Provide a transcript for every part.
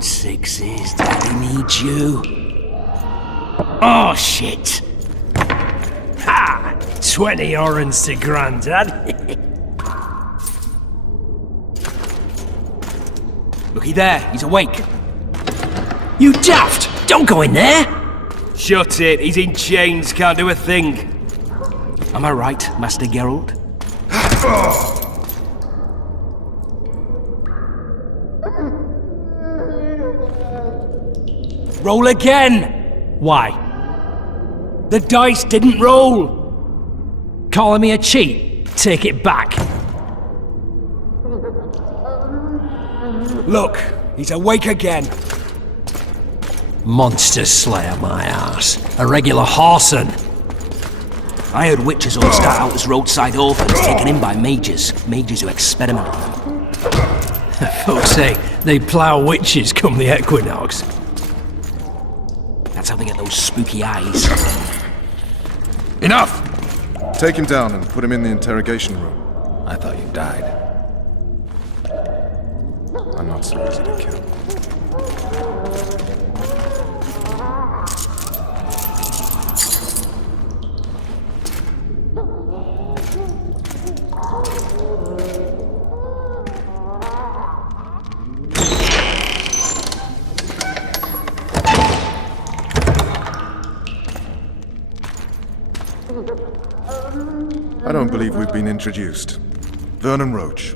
Sixes, Daddy needs you. Oh, shit. Ha! 20 orange to Grandad. Looky there, he's awake. You daft! Don't go in there! Shut it, he's in chains, can't do a thing. Am I right, Master Geralt? Roll again! Why? The dice didn't roll! Calling me a cheat? Take it back. Look, he's awake again. Monster slayer, my ass. A regular whoreson. I heard witches all start out as roadside orphans taken in by mages. Mages who experiment on them. Folks say they plough witches come the equinox. That's how they get those spooky eyes. Enough! Take him down and put him in the interrogation room. I thought you died. I'm not so easy to kill. I don't believe we've been introduced. Vernon Roach.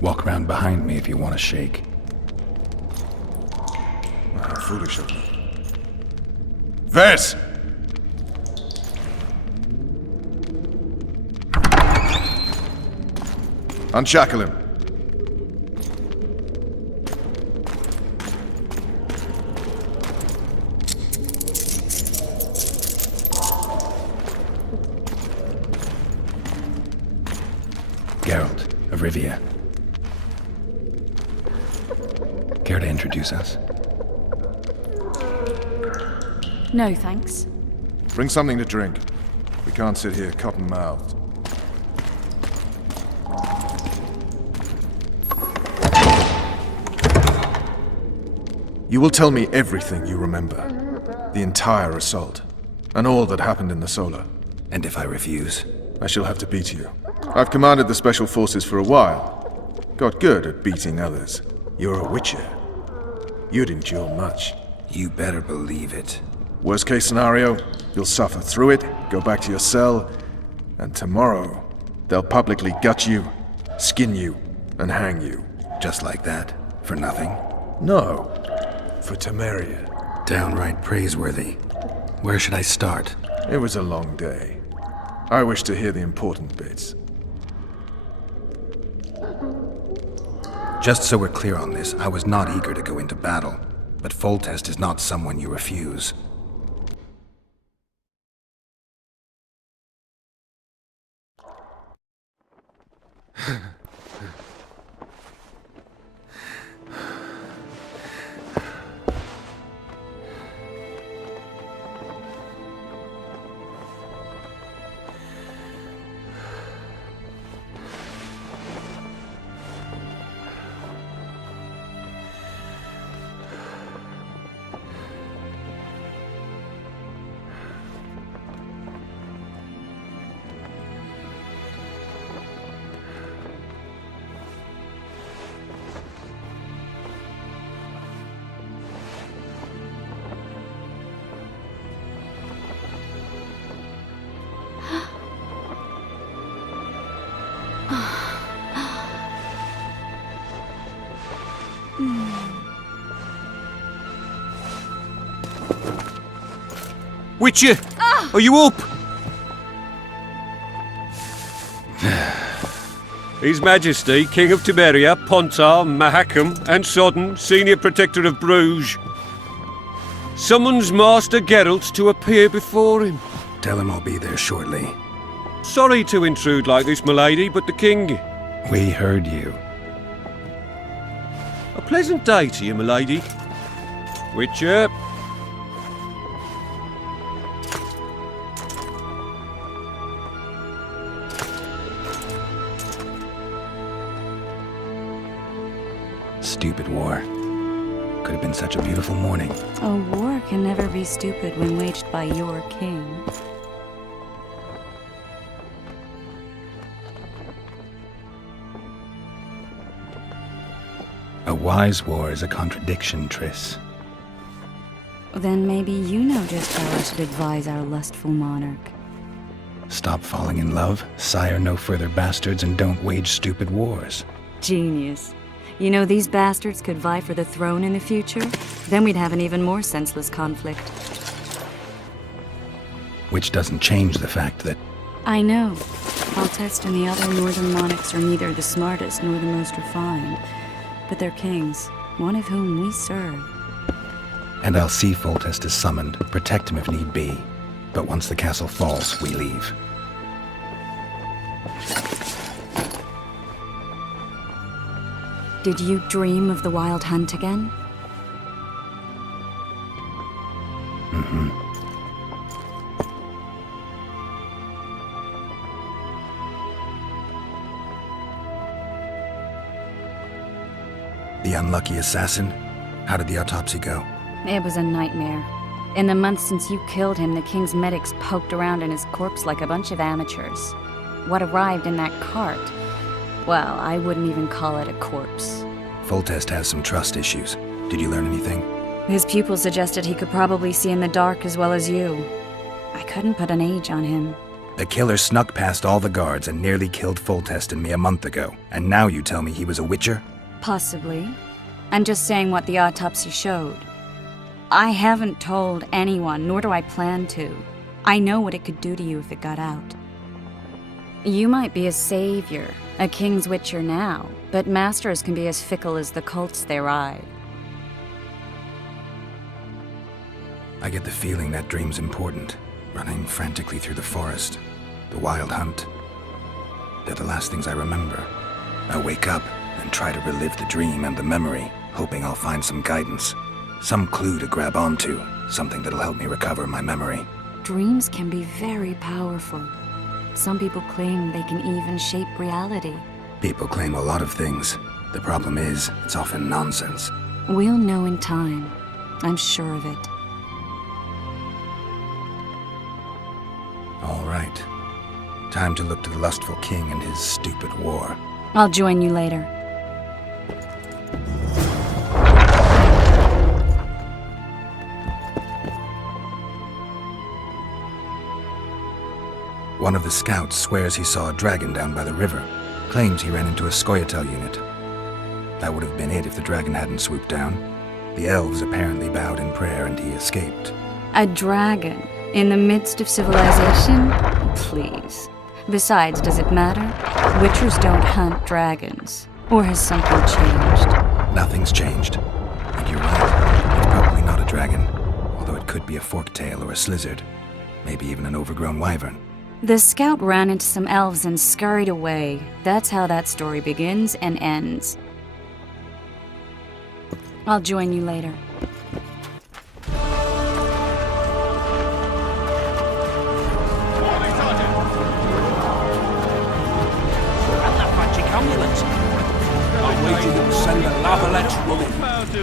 Walk around behind me if you want to shake. How foolish of me. Vez! Unshackle him. Geralt of Rivia. Care to introduce us? No, thanks. Bring something to drink. We can't sit here cotton-mouthed. You will tell me everything you remember. The entire assault. And all that happened in the Solar. And if I refuse? I shall have to beat you. I've commanded the Special Forces for a while. Got good at beating others. You're a witcher. You'd endure much. You better believe it. Worst case scenario, you'll suffer through it, go back to your cell, and tomorrow, they'll publicly gut you, skin you, and hang you. Just like that? For nothing? No. For Temeria. Downright praiseworthy. Where should I start? It was a long day. I wish to hear the important bits. Just so we're clear on this, I was not eager to go into battle, but Foltest is not someone you refuse. Witcher! Are you up? His Majesty, King of Tiberia, Pontar, Mahakam, and Sodden, Senior Protector of Bruges, summons Master Geralt to appear before him. Tell him I'll be there shortly. Sorry to intrude like this, milady, but the king... We heard you. A pleasant day to you, milady. Witcher. Stupid war. Could have been such a beautiful morning. A war can never be stupid when waged by your king. A wise war is a contradiction, Triss. Then maybe you know just how I should advise our lustful monarch. Stop falling in love, sire no further bastards, and don't wage stupid wars. Genius. You know, these bastards could vie for the throne in the future? Then we'd have an even more senseless conflict. Which doesn't change the fact that... I know. Foltest and the other northern monarchs are neither the smartest nor the most refined. But they're kings, one of whom we serve. And I'll see Foltest is summoned, protect him if need be. But once the castle falls, we leave. Did you dream of the wild hunt again? Mm-hmm. The unlucky assassin? How did the autopsy go? It was a nightmare. In the months since you killed him, the king's medics poked around in his corpse like a bunch of amateurs. What arrived in that cart? Well, I wouldn't even call it a corpse. Foltest has some trust issues. Did you learn anything? His pupils suggested he could probably see in the dark as well as you. I couldn't put an age on him. The killer snuck past all the guards and nearly killed Foltest and me a month ago. And now you tell me he was a witcher? Possibly. I'm just saying what the autopsy showed. I haven't told anyone, nor do I plan to. I know what it could do to you if it got out. You might be a savior, a king's witcher now, but masters can be as fickle as the cults they ride. I get the feeling that dream's important. Running frantically through the forest. The wild hunt. They're the last things I remember. I wake up and try to relive the dream and the memory, hoping I'll find some guidance. Some clue to grab onto. Something that'll help me recover my memory. Dreams can be very powerful. Some people claim they can even shape reality. People claim a lot of things. The problem is, it's often nonsense. We'll know in time. I'm sure of it. All right. Time to look to the lustful king and his stupid war. I'll join you later. One of the scouts swears he saw a dragon down by the river. Claims he ran into a Scoia'tael unit. That would have been it if the dragon hadn't swooped down. The elves apparently bowed in prayer and he escaped. A dragon? In the midst of civilization? Please. Besides, does it matter? Witchers don't hunt dragons. Or has something changed? Nothing's changed. I think you're right. It's probably not a dragon. Although it could be a forktail or a slizzard. Maybe even an overgrown wyvern. The scout ran into some elves and scurried away. That's how that story begins and ends. I'll join you later.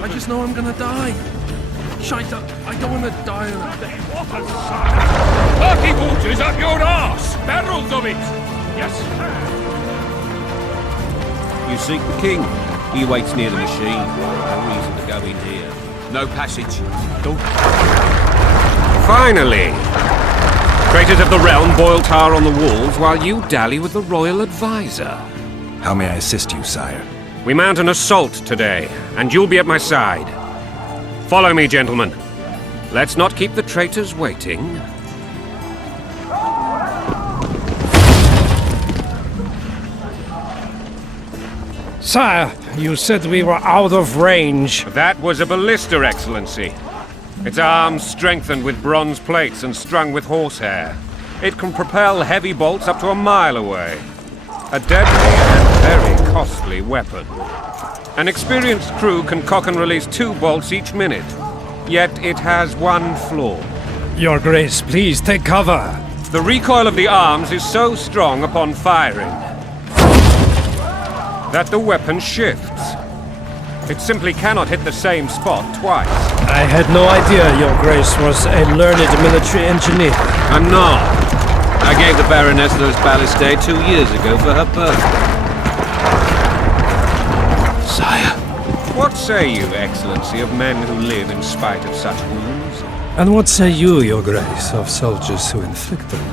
I just know I'm gonna die. Shite, I don't wanna die. Murky waters up your arse! Barrels of it! Yes. You seek the king. He waits near the machine. No reason to go in here. No passage. Don't. Finally! Traitors of the realm boil tar on the walls while you dally with the royal advisor. How may I assist you, sire? We mount an assault today, and you'll be at my side. Follow me, gentlemen. Let's not keep the traitors waiting. Sire, you said we were out of range. That was a ballista, Excellency. Its arms strengthened with bronze plates and strung with horsehair. It can propel heavy bolts up to a mile away. A deadly and very costly weapon. An experienced crew can cock and release 2 bolts each minute. Yet it has one flaw. Your Grace, please take cover. The recoil of the arms is so strong upon firing that the weapon shifts. It simply cannot hit the same spot twice. I had no idea Your Grace was a learned military engineer. I'm not. I gave the Baroness those ballistae 2 years ago for her birthday. Sire. What say you, Excellency, of men who live in spite of such wounds? And what say you, Your Grace, of soldiers who inflict them?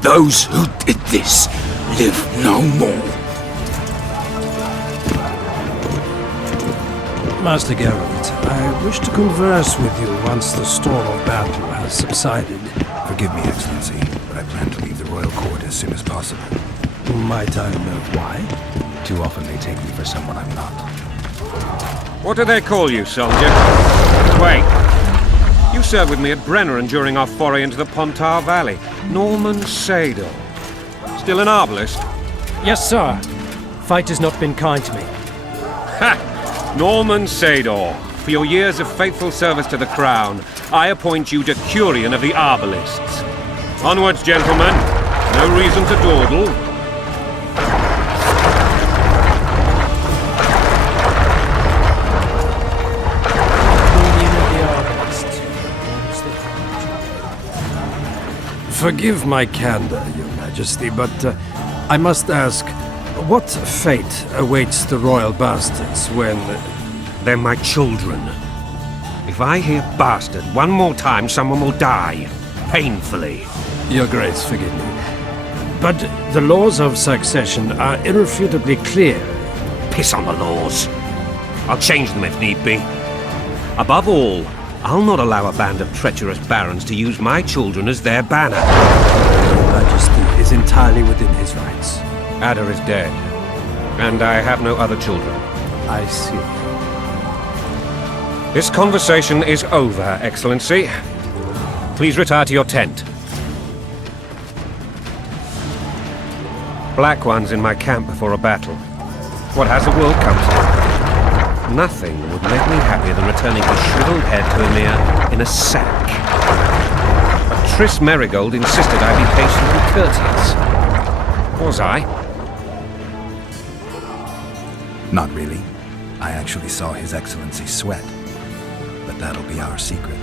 Those who did this live no more. Master Geralt, I wish to converse with you once the storm of battle has subsided. Forgive me, Excellency, but I plan to leave the royal court as soon as possible. Might I know why? Too often they take me for someone I'm not. What do they call you, soldier? Wait. You served with me at Brenneran during our foray into the Pontar Valley. Norman Sador. Still an arbalist? Yes, sir. Fate has not been kind to me. Ha! Norman Sador, for your years of faithful service to the crown, I appoint you Decurion of the Arbalists. Onwards, gentlemen. No reason to dawdle. Forgive my candor, Your Majesty, but I must ask, what fate awaits the royal bastards when... They're my children. If I hear bastard one more time, someone will die. Painfully. Your Grace, forgive me. But the laws of succession are irrefutably clear. Piss on the laws. I'll change them if need be. Above all, I'll not allow a band of treacherous barons to use my children as their banner. Your Majesty is entirely within his rights. Ada is dead, and I have no other children. I see. This conversation is over, Excellency. Please retire to your tent. Black ones in my camp before a battle. What has the world come to? Nothing would make me happier than returning his shriveled head to Emir in a sack. But Triss Merigold insisted I be patient and courteous. Was I? Not really. I actually saw His Excellency sweat. But that'll be our secret.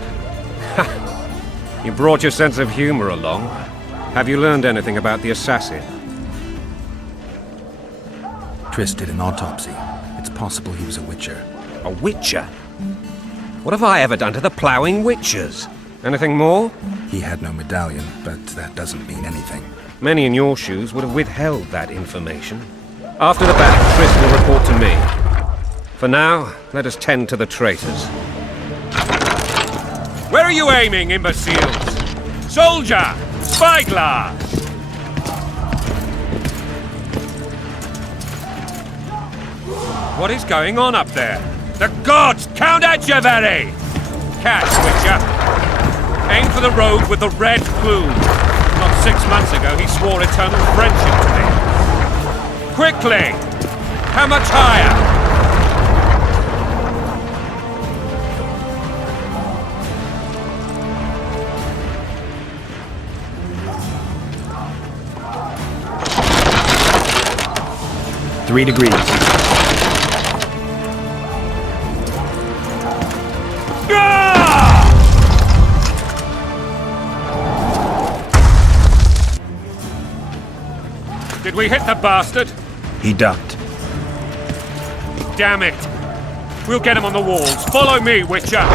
You brought your sense of humor along. Have you learned anything about the assassin? Triss did an autopsy. It's possible he was a witcher. A witcher? What have I ever done to the ploughing witchers? Anything more? He had no medallion, but that doesn't mean anything. Many in your shoes would have withheld that information. After the battle, Triss will report to me. For now, let us tend to the traitors. Where are you aiming, imbeciles? Soldier! Spyglass! What is going on up there? The gods! Count Etcheverry! Catch, Witcher! Aim for the road with the red plume. Not 6 months ago, he swore eternal friendship to me. Quickly! How much higher? Three degrees. Did we hit the bastard? He ducked. Damn it! We'll get him on the walls. Follow me, Witcher!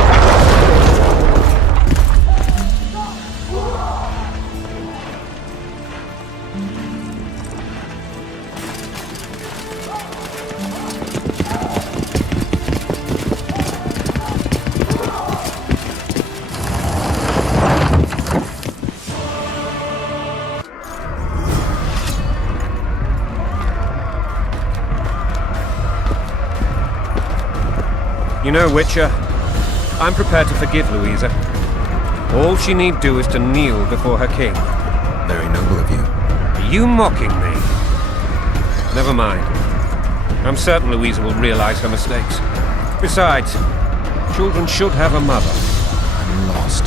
You know, Witcher, I'm prepared to forgive Louisa. All she need do is to kneel before her king. Very noble of you. Are you mocking me? Never mind. I'm certain Louisa will realize her mistakes. Besides, children should have a mother. I'm lost.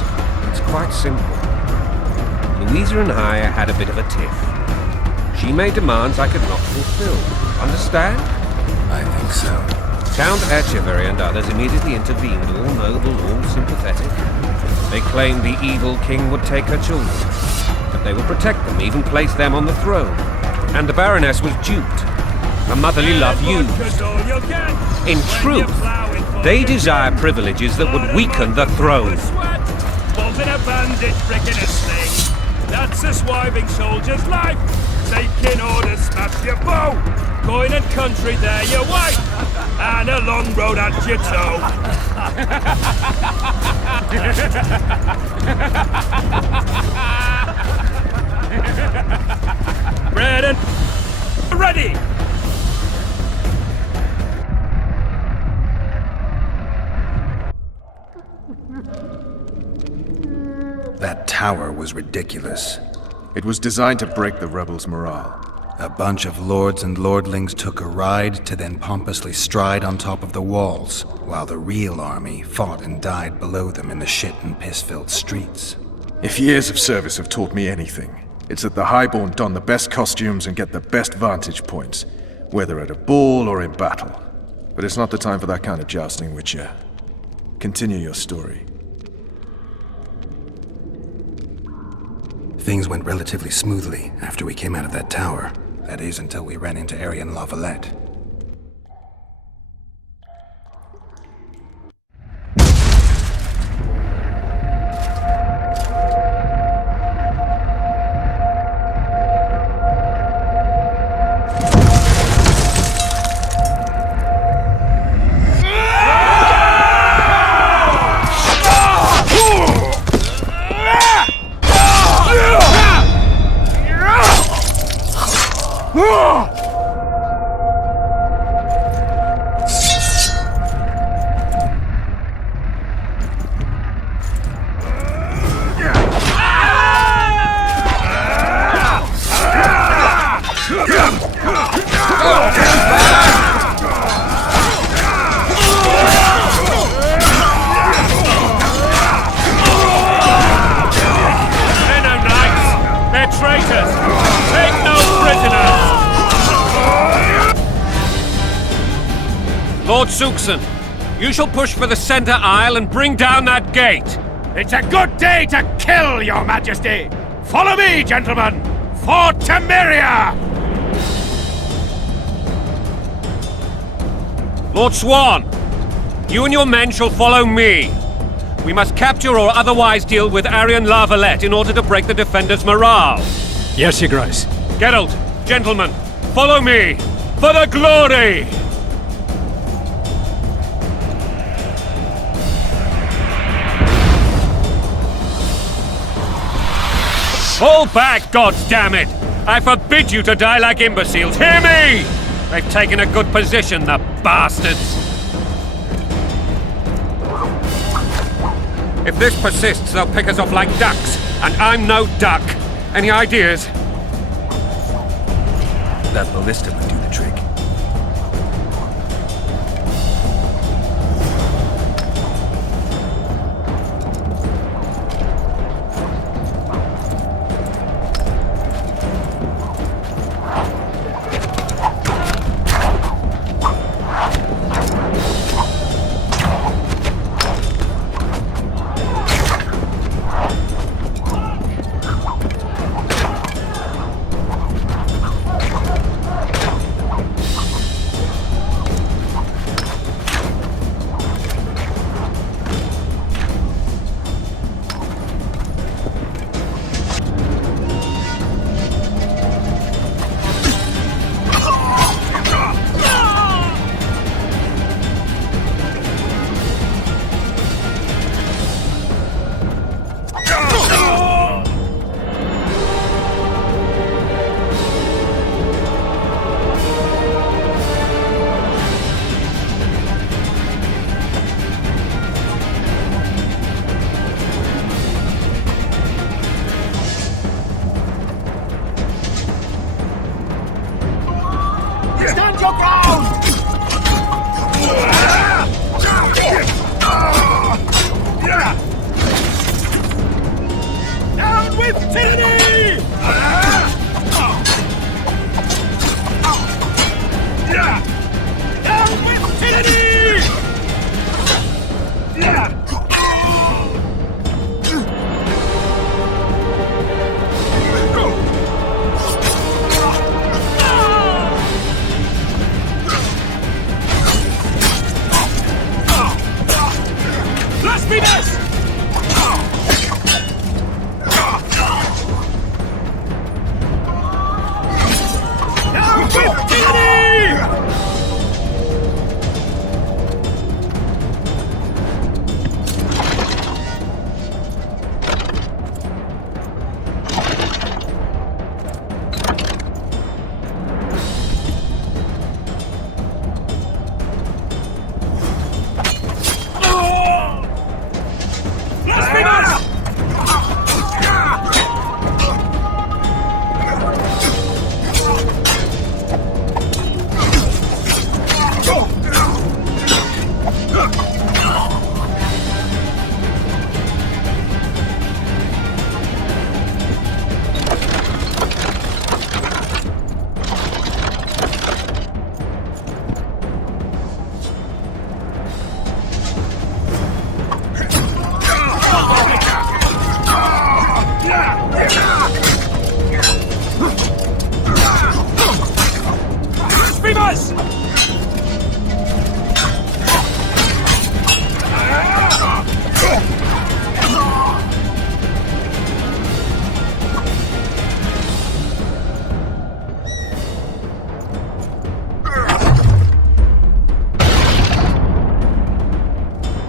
It's quite simple. Louisa and I had a bit of a tiff. She made demands I could not fulfill. Understand? I think so. Count Etcheverry and others immediately intervened, all noble, all sympathetic. They claimed the evil king would take her children, but they would protect them, even place them on the throne. And the Baroness was duped. Her motherly love used. In truth, they desire privileges that would weaken the throne. In a bandit brick in a sling. That's a swiving soldier's life. Taking orders, smash your bow. Coin and country, there your wife. And a long road at your toe. Bread and ready. That tower was ridiculous. It was designed to break the rebels' morale. A bunch of lords and lordlings took a ride to then pompously stride on top of the walls, while the real army fought and died below them in the shit and piss-filled streets. If years of service have taught me anything, it's that the highborn don the best costumes and get the best vantage points, whether at a ball or in battle. But it's not the time for that kind of jousting, Witcher. Continue your story. Things went relatively smoothly after we came out of that tower. That is, until we ran into Arian Lavalette. Lord Suxon, you shall push for the center aisle and bring down that gate. It's a good day to kill, your majesty! Follow me, gentlemen! For Temeria! Lord Swan, you and your men shall follow me. We must capture or otherwise deal with Arian Lavalette in order to break the defenders' morale. Yes, Your Grace. Geralt, gentlemen, follow me! For the glory! Fall back, goddammit! I forbid you to die like imbeciles. Hear me! They've taken a good position, the bastards! If this persists, they'll pick us off like ducks, and I'm no duck. Any ideas? That ballista would do the trick. with tyranny! Down with tyranny! Blasphemous! Down with tyranny!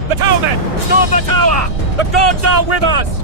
The towermen! Storm the tower! The gods are with us!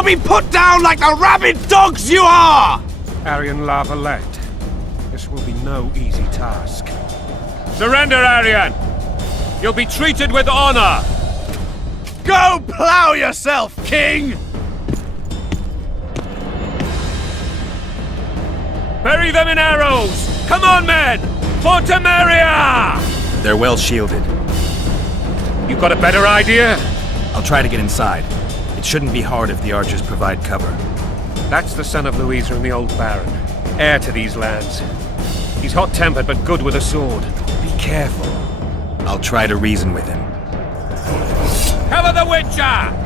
or be put down like the rabid dogs you are! Aryan Lavalette. This will be no easy task. Surrender, Aryan! You'll be treated with honor! Go plow yourself, king! Bury them in arrows! Come on, men! For Temeria! They're well shielded. You got a better idea? I'll try to get inside. It shouldn't be hard if the archers provide cover. That's the son of Louisa and the old Baron. Heir to these lands. He's hot-tempered but good with a sword. Be careful. I'll try to reason with him. Cover the Witcher!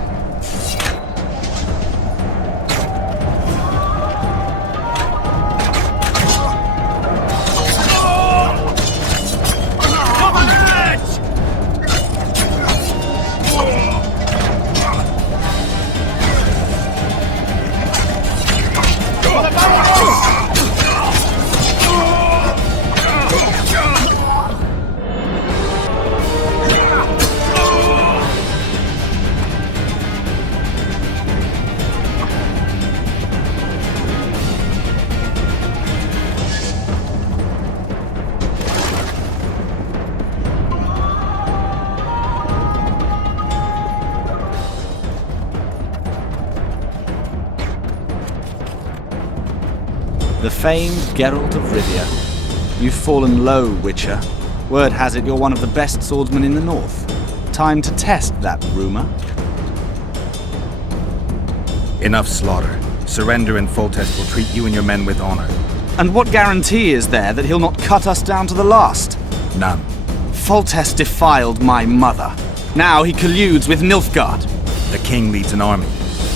The famed Geralt of Rivia. You've fallen low, Witcher. Word has it you're one of the best swordsmen in the north. Time to test that rumor. Enough slaughter. Surrender and Foltest will treat you and your men with honor. And what guarantee is there that he'll not cut us down to the last? None. Foltest defiled my mother. Now he colludes with Nilfgaard. The king leads an army.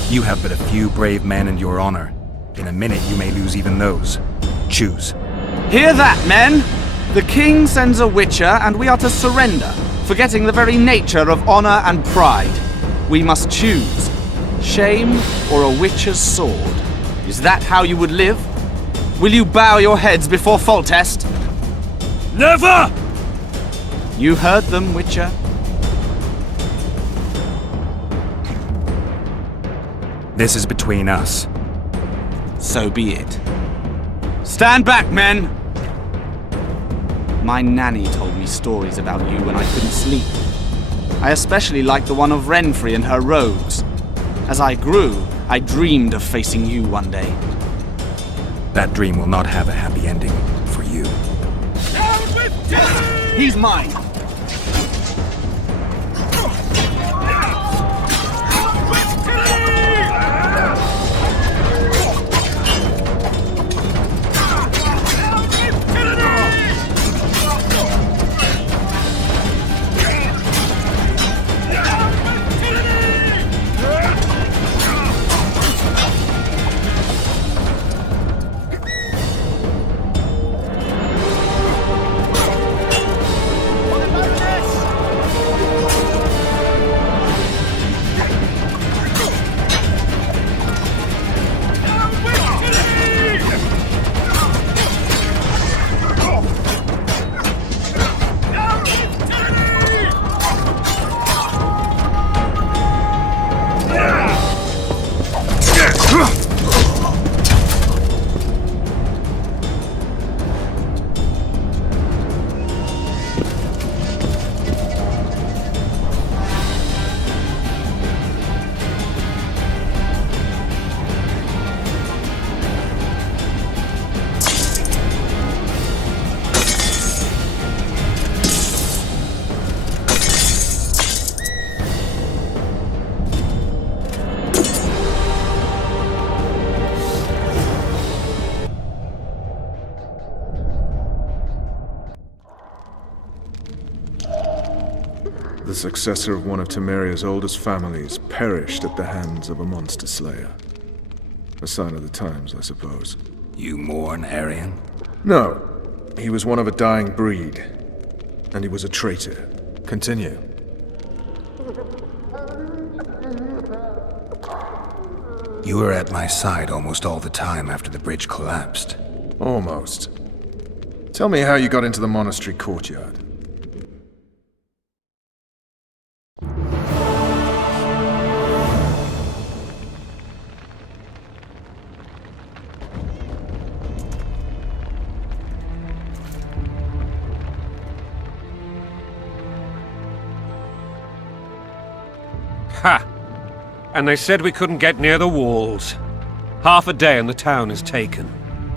You have but a few brave men and your honor. In a minute, you may lose even those. Choose. Hear that, men! The king sends a Witcher, and we are to surrender, forgetting the very nature of honor and pride. We must choose. Shame or a Witcher's sword. Is that how you would live? Will you bow your heads before Foltest? Never! You heard them, Witcher. This is between us. So be it. Stand back, men! My nanny told me stories about you when I couldn't sleep. I especially liked the one of Renfrey and her rogues. As I grew, I dreamed of facing you one day. That dream will not have a happy ending for you. He's mine! The successor of one of Temeria's oldest families perished at the hands of a monster slayer. A sign of the times, I suppose. You mourn, Aryan? No. He was one of a dying breed. And he was a traitor. Continue. You were at my side almost all the time after the bridge collapsed. Almost. Tell me how you got into the monastery courtyard. Ha! And they said we couldn't get near the walls. Half a day and the town is taken.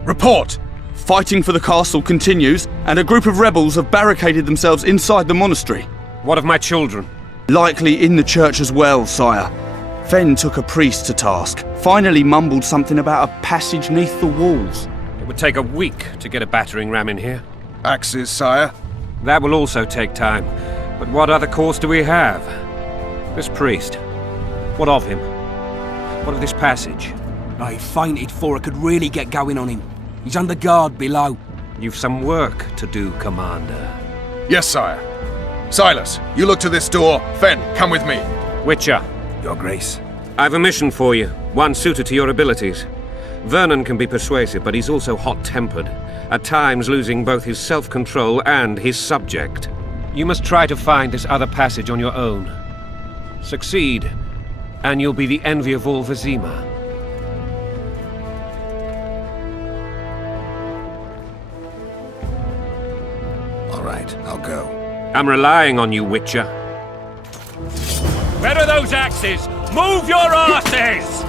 Report! Fighting for the castle continues, and a group of rebels have barricaded themselves inside the monastery. What of my children? Likely in the church as well, sire. Fen took a priest to task, finally mumbled something about a passage neath the walls. It would take a week to get a battering ram in here. Axes, sire? That will also take time. But what other course do we have? This priest. What of him? What of this passage? I fainted before I could really get going on him. He's under guard below. You've some work to do, Commander. Yes, sire. Silas, you look to this door. Fen, come with me. Witcher. Your Grace. I've a mission for you, one suited to your abilities. Vernon can be persuasive, but he's also hot-tempered, at times losing both his self-control and his subject. You must try to find this other passage on your own. Succeed, and you'll be the envy of all Vizima. All right, I'll go. I'm relying on you, Witcher. Where are those axes? Move your arses!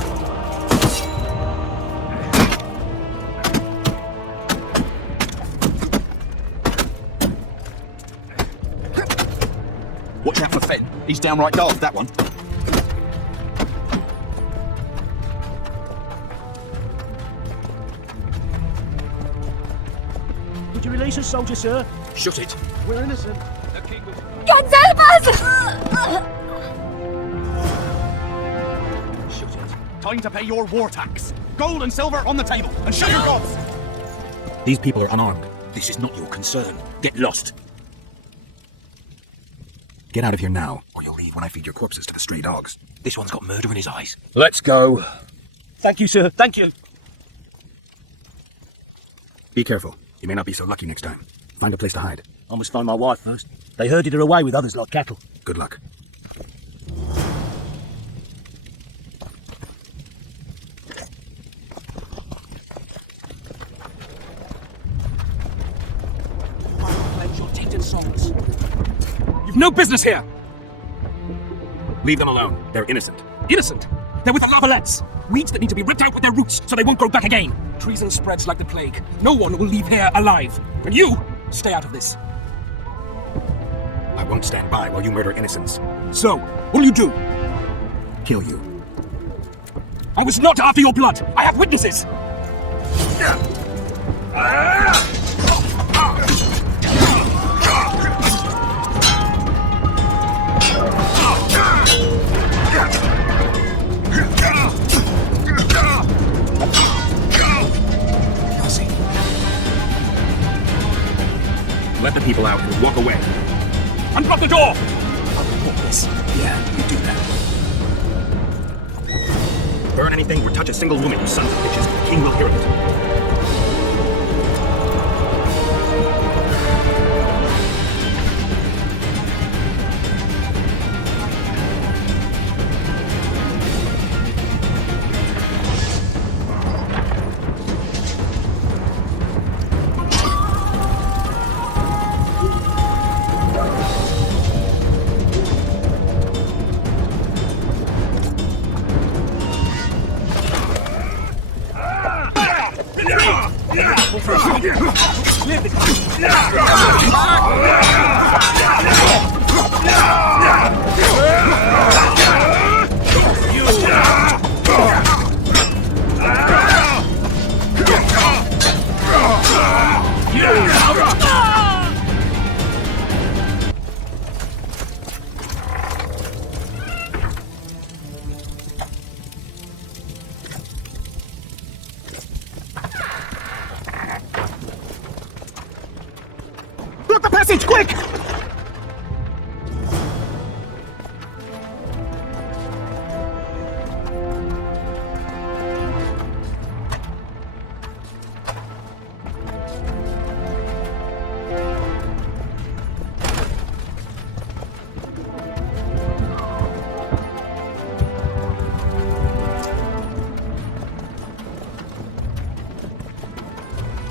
Watch out for Fen. He's downright daft, that one. Would you release us, soldier, sir? Shut it. We're innocent. Can't help us! Shut it. Time to pay your war tax. Gold and silver on the table, and show your gods! These people are unarmed. This is not your concern. Get lost. Get out of here now, or you'll leave when I feed your corpses to the stray dogs. This one's got murder in his eyes. Let's go. Thank you, sir. Thank you. Be careful. You may not be so lucky next time. Find a place to hide. I must find my wife first. They herded her away with others like cattle. Good luck. Cleanse your tainted souls. You've no business here! Leave them alone. They're innocent. Innocent! They're with the lavalettes! Weeds that need to be ripped out with their roots so they won't grow back again! Treason spreads like the plague. No one will leave here alive. And you, stay out of this. I won't stand by while you murder innocents. So, what'll you do? Kill you. I was not after your blood! I have witnesses! Let the people out and walk away. Unlock the door! I'll report this. Yeah, you do that. Burn anything or touch a single woman, you sons of bitches. The king will hear of it. Block the passage, quick!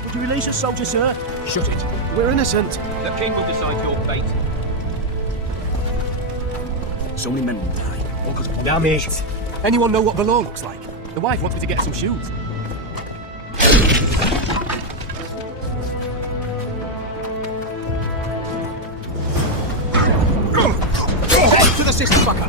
Would you release us, soldier, sir? Shut it. We're innocent. The king will decide your fate. So many men will die. Damn it. Anyone know what the law looks like? The wife wants me to get some shoes. To the sister fucker!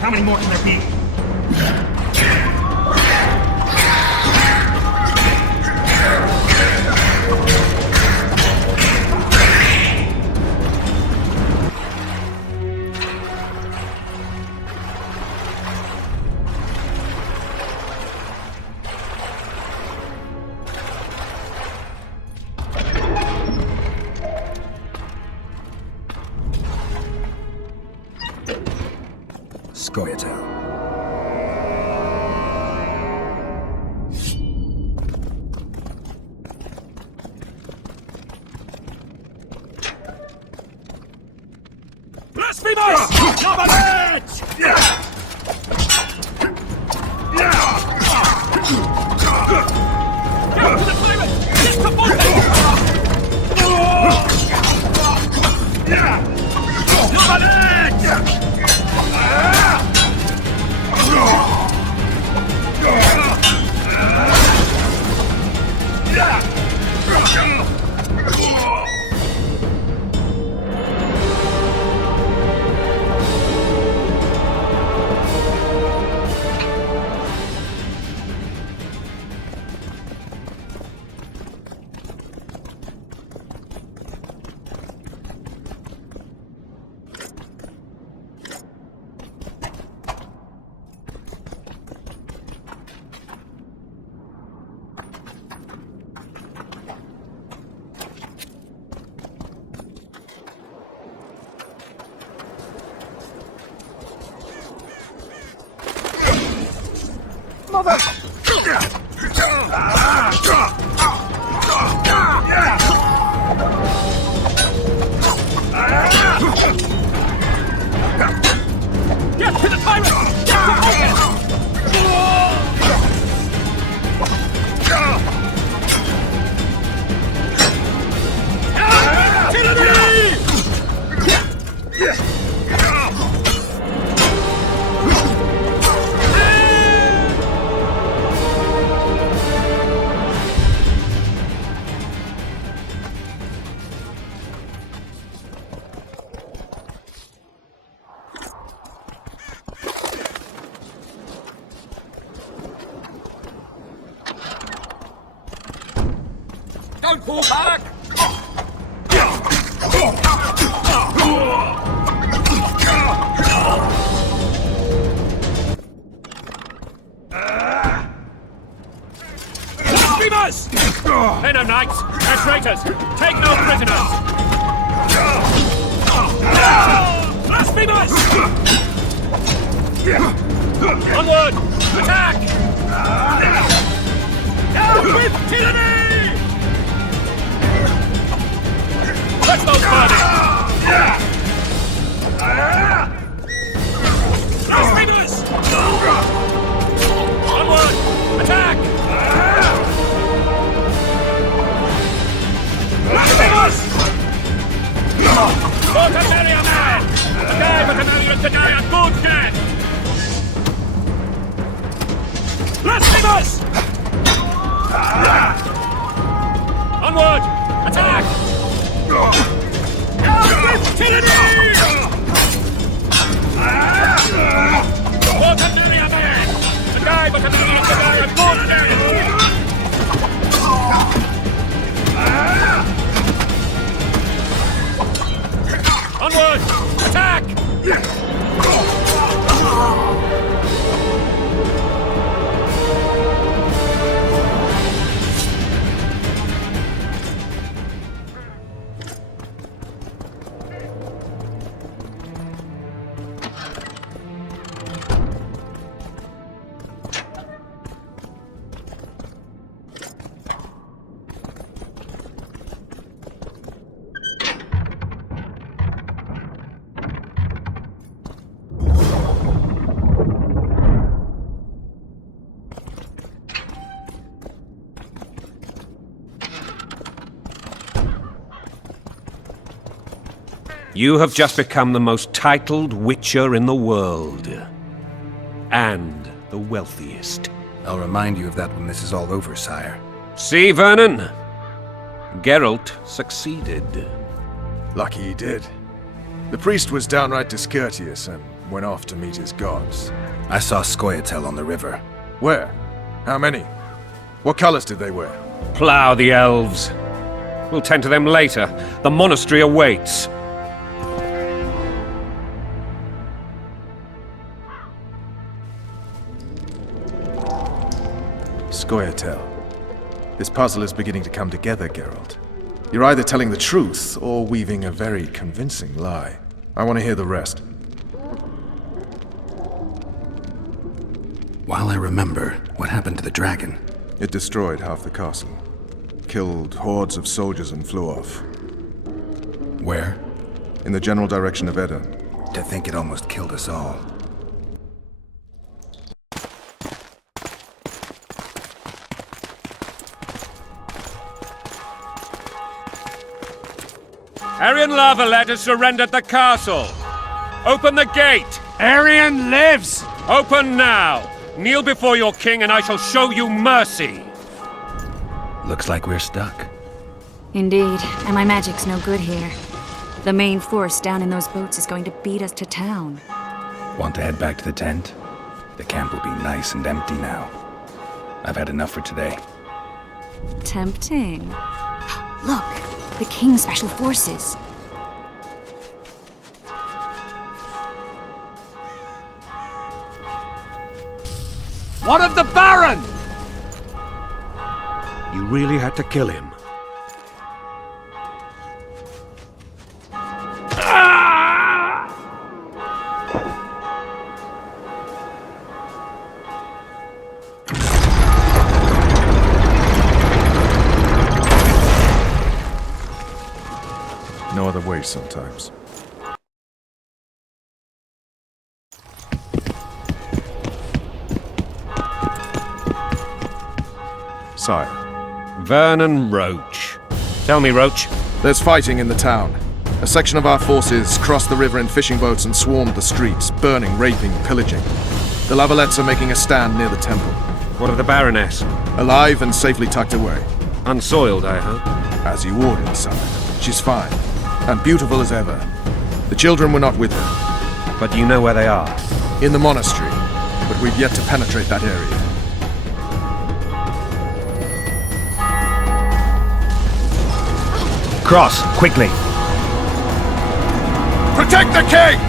How many more can there be? Skoyatel. Blasphemous! Cabinet! Get to the pirate! Get to Foltest! Get to the pirate! Get to Don't fall back! Blasphemous! They're no knights, they're traitors! Take no prisoners! Blasphemous! Onward! Attack! Down with tyranny! Let's those burning! Blasphemous! Onward! Attack! Blasphemous! For to marry a man! To die but to marry is to die a good death! Blasphemous! Onward! Attack! Down with tyranny! For to marry a man! To die but to marry is to die a good death! Onward! Attack! You have just become the most titled witcher in the world. And the wealthiest. I'll remind you of that when this is all over, sire. See, Vernon? Geralt succeeded. Lucky he did. The priest was downright discourteous and went off to meet his gods. I saw Scoia'tael on the river. Where? How many? What colors did they wear? Plough the elves. We'll tend to them later. The monastery awaits. Scoia'tael. This puzzle is beginning to come together, Geralt. You're either telling the truth or weaving a very convincing lie. I want to hear the rest. While I remember, what happened to the dragon? It destroyed half the castle. Killed hordes of soldiers and flew off. Where? In the general direction of Edda. To think it almost killed us all. Aryan Lavalet has surrendered the castle. Open the gate. Aryan lives! Open now. Kneel before your king and I shall show you mercy. Looks like we're stuck. Indeed, and my magic's no good here. The main force down in those boats is going to beat us to town. Want to head back to the tent? The camp will be nice and empty now. I've had enough for today. Tempting. Look, the King's Special Forces. What of the Baron? You really had to kill him. No other way sometimes. Sire. Vernon Roach. Tell me, Roach. There's fighting in the town. A section of our forces crossed the river in fishing boats and swarmed the streets, burning, raping, pillaging. The Lavalets are making a stand near the temple. What of the Baroness? Alive and safely tucked away. Unsoiled, I hope. As you ordered, sire. She's fine. And beautiful as ever. The children were not with her. But you know where they are? In the monastery. But we've yet to penetrate that area. Cross, quickly. Protect the king!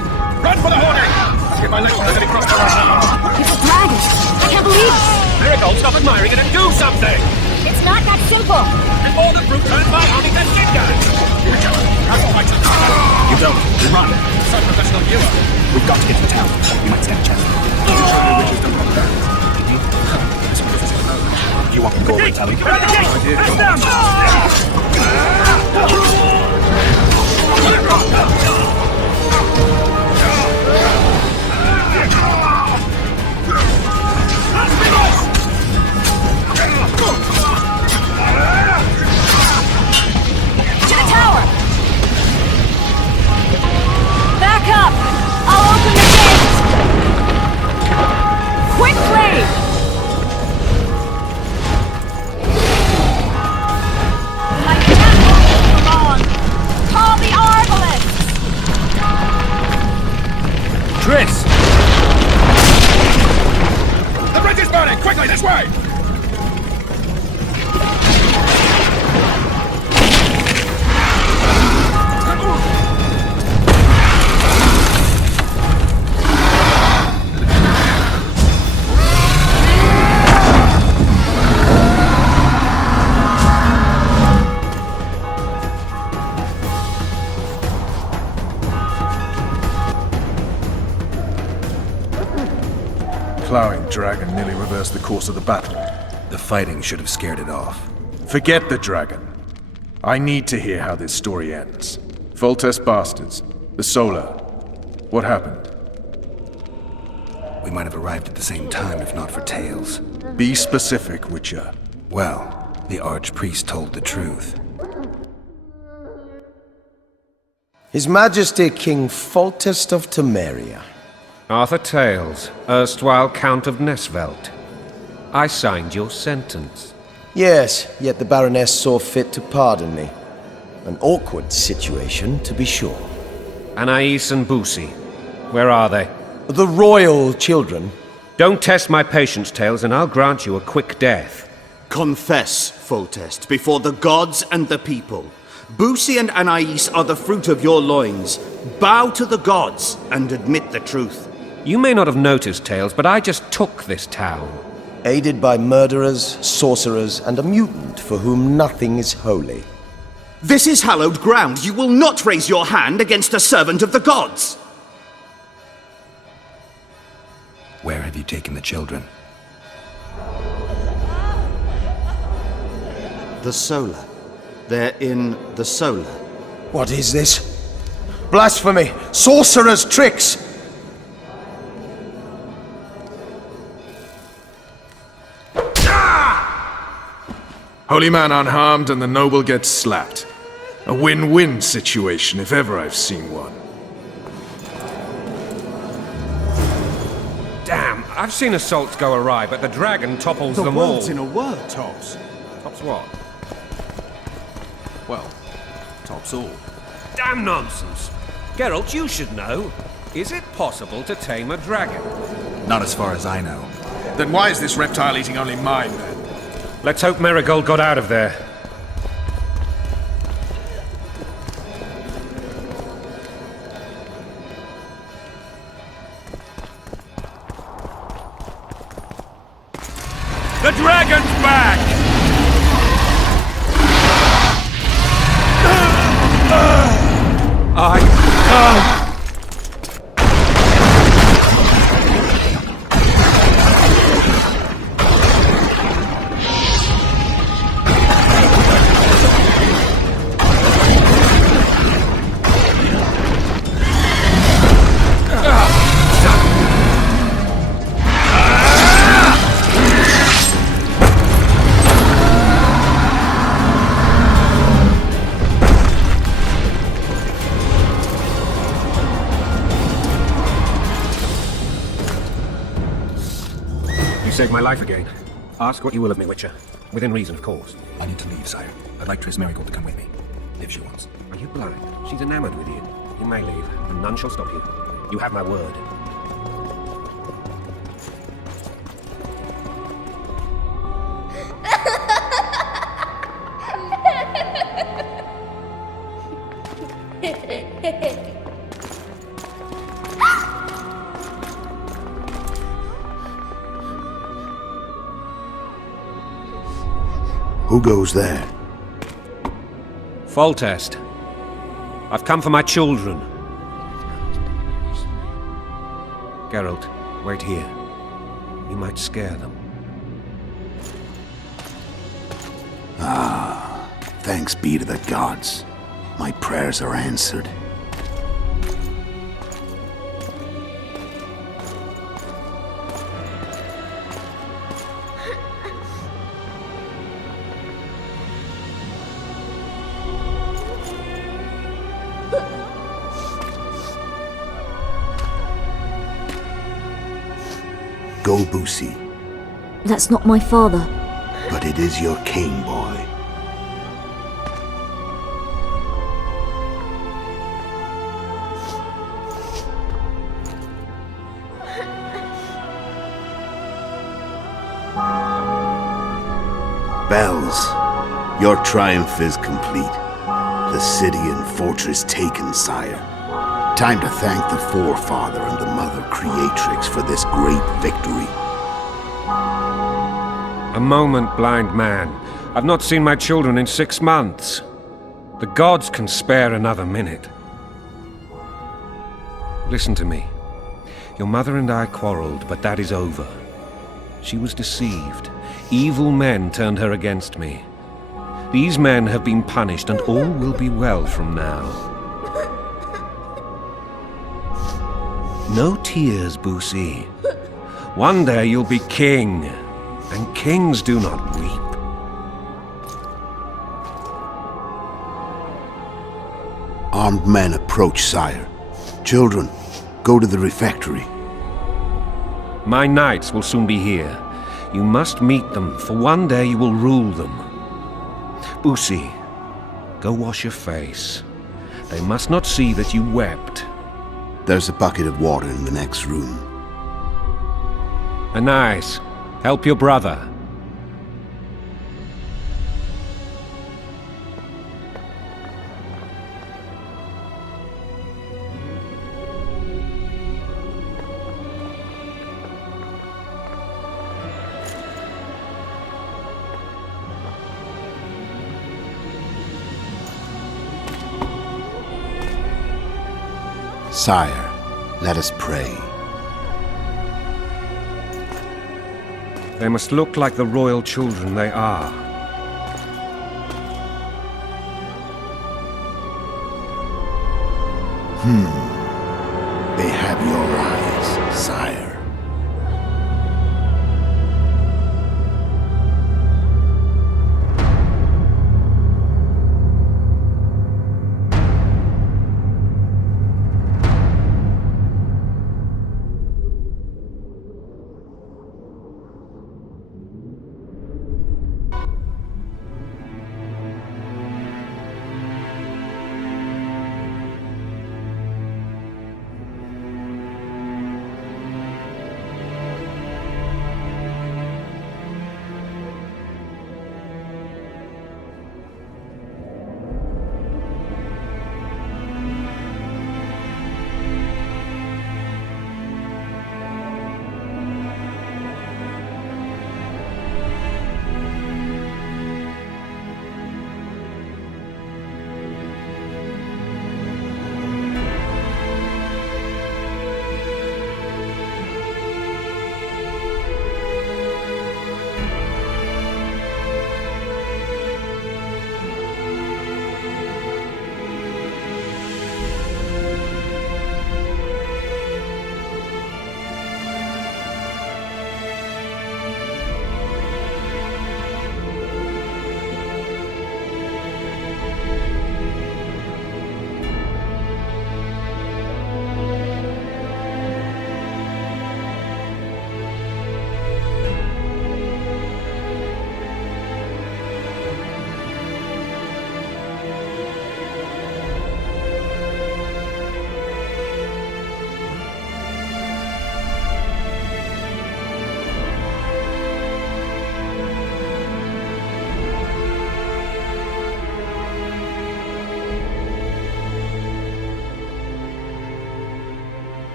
moving! Run for the hoarding! Get my legs ready across the road. It's a dragon! I can't believe it! Miracle, stop admiring it and do something! It's not that simple! Before the brute turns my army to shit guns! How to fight it? You don't. You run. So professional you are. We've got to get to the town. We might stand a chance. Witches don't rock bands. You want me to go over and tell you? To the tower! Back up! I'll open the gate! Quickly! I can't hold for long! Call the arbalists! Triss! The bridge is burning! Quickly, this way! Plowing dragon nearly reversed the course of the battle. The fighting should have scared it off. Forget the dragon. I need to hear how this story ends. Foltest bastards. The Solar. What happened? We might have arrived at the same time if not for tales. Be specific, Witcher. Well, the Archpriest told the truth. His Majesty King Foltest of Temeria. Arthur Tales, erstwhile Count of Nesvelt. I signed your sentence. Yes, yet the Baroness saw fit to pardon me. An awkward situation, to be sure. Anais and Boussy, where are they? The royal children. Don't test my patience, Tales, and I'll grant you a quick death. Confess, Foltest, before the gods and the people. Boussy and Anais are the fruit of your loins. Bow to the gods and admit the truth. You may not have noticed, Tales, but I just took this town. Aided by murderers, sorcerers, and a mutant for whom nothing is holy. This is hallowed ground. You will not raise your hand against a servant of the gods. Where have you taken the children? The Solar. They're in the Solar. What is this? Blasphemy! Sorcerer's tricks! Holy man unharmed and the noble gets slapped. A win-win situation, if ever I've seen one. Damn, I've seen assaults go awry, but the dragon topples them all. The world's in a whirl, Tops. Tops what? Well, tops all. Damn nonsense! Geralt, you should know. Is it possible to tame a dragon? Not as far as I know. Then why is this reptile eating only mine, then? Let's hope Marigold got out of there. The dragon's back! Saved my life again. Ask what you will of me, Witcher. Within reason, of course. I need to leave, sire. I'd like Triss Marigold to come with me, if she wants. Are you blind? She's enamored with you. You may leave, and none shall stop you. You have my word. Who goes there? Foltest. I've come for my children. Geralt, wait here. You might scare them. Thanks be to the gods. My prayers are answered. Go, Boosie. That's not my father. But it is your king, boy. Bells, your triumph is complete. The city and fortress taken, sire. Time to thank the forefather and the mother creatrix for this great victory. A moment, blind man. I've not seen my children in 6 months. The gods can spare another minute. Listen to me. Your mother and I quarreled, but that is over. She was deceived. Evil men turned her against me. These men have been punished, and all will be well from now. No tears, Boosie. One day you'll be king, and kings do not weep. Armed men approach, sire. Children, go to the refectory. My knights will soon be here. You must meet them, for one day you will rule them. Boosie, go wash your face. They must not see that you wept. There's a bucket of water in the next room. Anais, help your brother. Sire, let us pray. They must look like the royal children they are. They have your eyes, sire.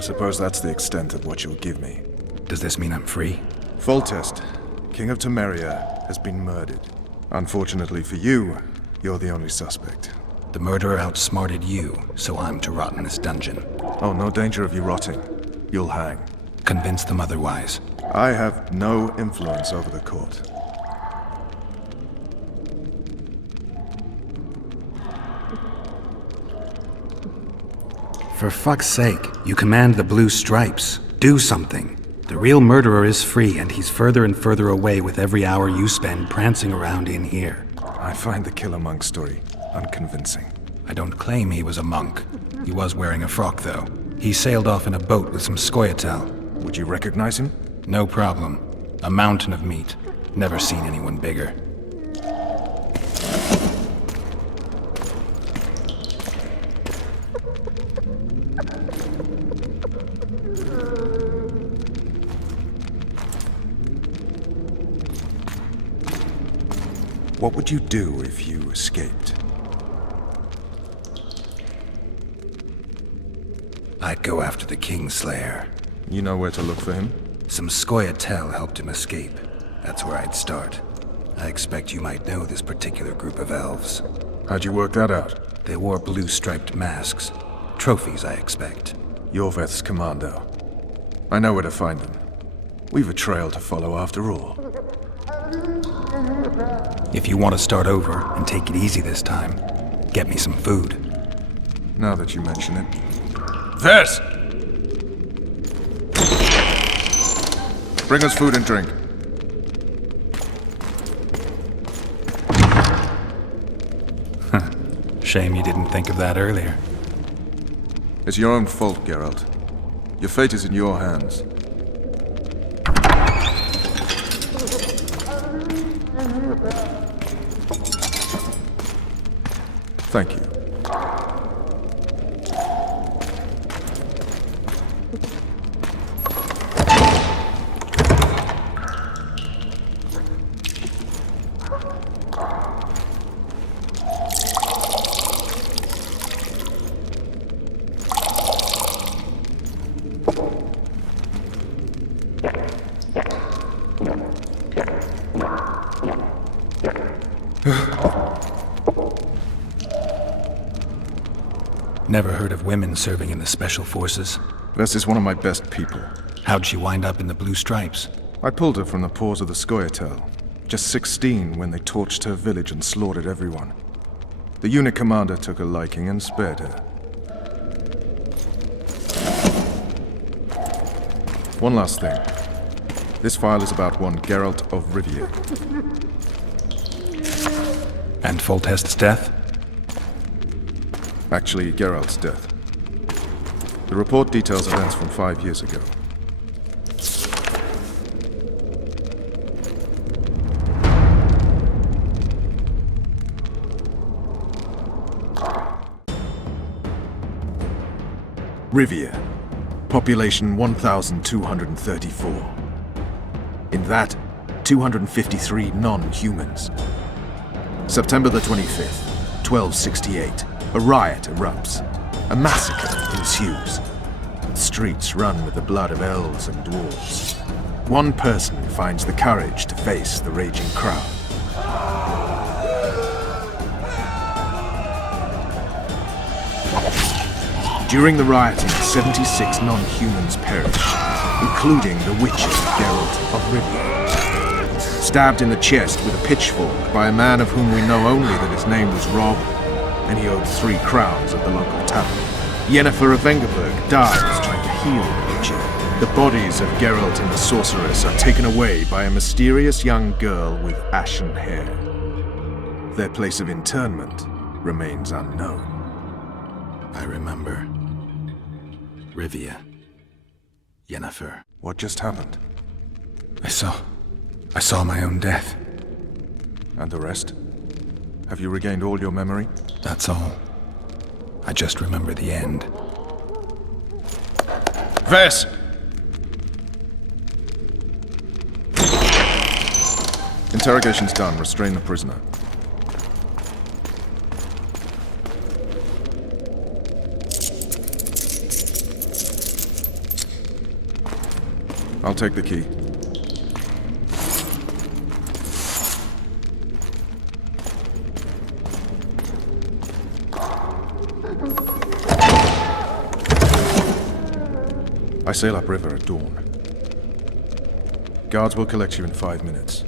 I suppose that's the extent of what you'll give me. Does this mean I'm free? Foltest, King of Temeria, has been murdered. Unfortunately for you, you're the only suspect. The murderer outsmarted you, so I'm to rot in this dungeon. Oh, no danger of you rotting. You'll hang. Convince them otherwise. I have no influence over the court. For fuck's sake, you command the blue stripes. Do something. The real murderer is free, and he's further and further away with every hour you spend prancing around in here. I find the Killer Monk story unconvincing. I don't claim he was a monk. He was wearing a frock, though. He sailed off in a boat with some scoia'tael. Would you recognize him? No problem. A mountain of meat. Never seen anyone bigger. What would you do if you escaped? I'd go after the Kingslayer. You know where to look for him? Some scoia'tael helped him escape. That's where I'd start. I expect you might know this particular group of elves. How'd you work that out? They wore blue-striped masks. Trophies, I expect. Yorveth's commando. I know where to find them. We've a trail to follow after all. If you want to start over and take it easy this time, get me some food. Now that you mention it. Vers! Bring us food and drink. Shame you didn't think of that earlier. It's your own fault, Geralt. Your fate is in your hands. Thank you. Never heard of women serving in the Special Forces. This is one of my best people. How'd she wind up in the Blue Stripes? I pulled her from the paws of the scoia'tael. Just 16 when they torched her village and slaughtered everyone. The unit commander took a liking and spared her. One last thing. This file is about one Geralt of Rivia. And Foltest's death? Actually, Geralt's death. The report details events from 5 years ago. Rivia. Population 1,234. In that, 253 non-humans. September the 25th, 1268. A riot erupts. A massacre ensues. Streets run with the blood of elves and dwarves. One person finds the courage to face the raging crowd. During the rioting, 76 non-humans perish, including the witcher Geralt of Rivia. Stabbed in the chest with a pitchfork by a man of whom we know only that his name was Rob, and he owed 3 crowns at the local tavern. Yennefer of Vengerberg dies trying to heal the witcher. The bodies of Geralt and the sorceress are taken away by a mysterious young girl with ashen hair. Their place of interment remains unknown. I remember. Rivia. Yennefer. What just happened? I saw my own death. And the rest? Have you regained all your memory? That's all. I just remember the end. Vers! Interrogation's done. Restrain the prisoner. I'll take the key. I sail upriver at dawn. Guards will collect you in 5 minutes.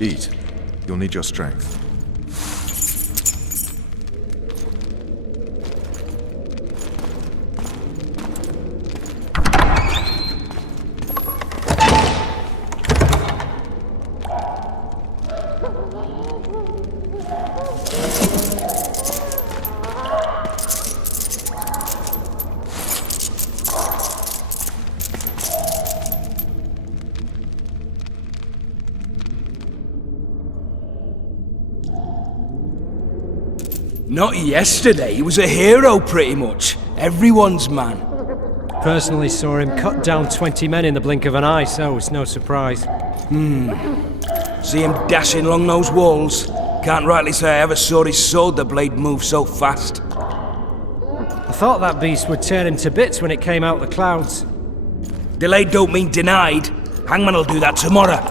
Eat. You'll need your strength. Not yesterday, he was a hero pretty much. Everyone's man. Personally saw him cut down 20 men in the blink of an eye, so it's no surprise. See him dashing along those walls. Can't rightly say I ever saw his sword the blade move so fast. I thought that beast would tear him to bits when it came out the clouds. Delayed don't mean denied. Hangman will do that tomorrow.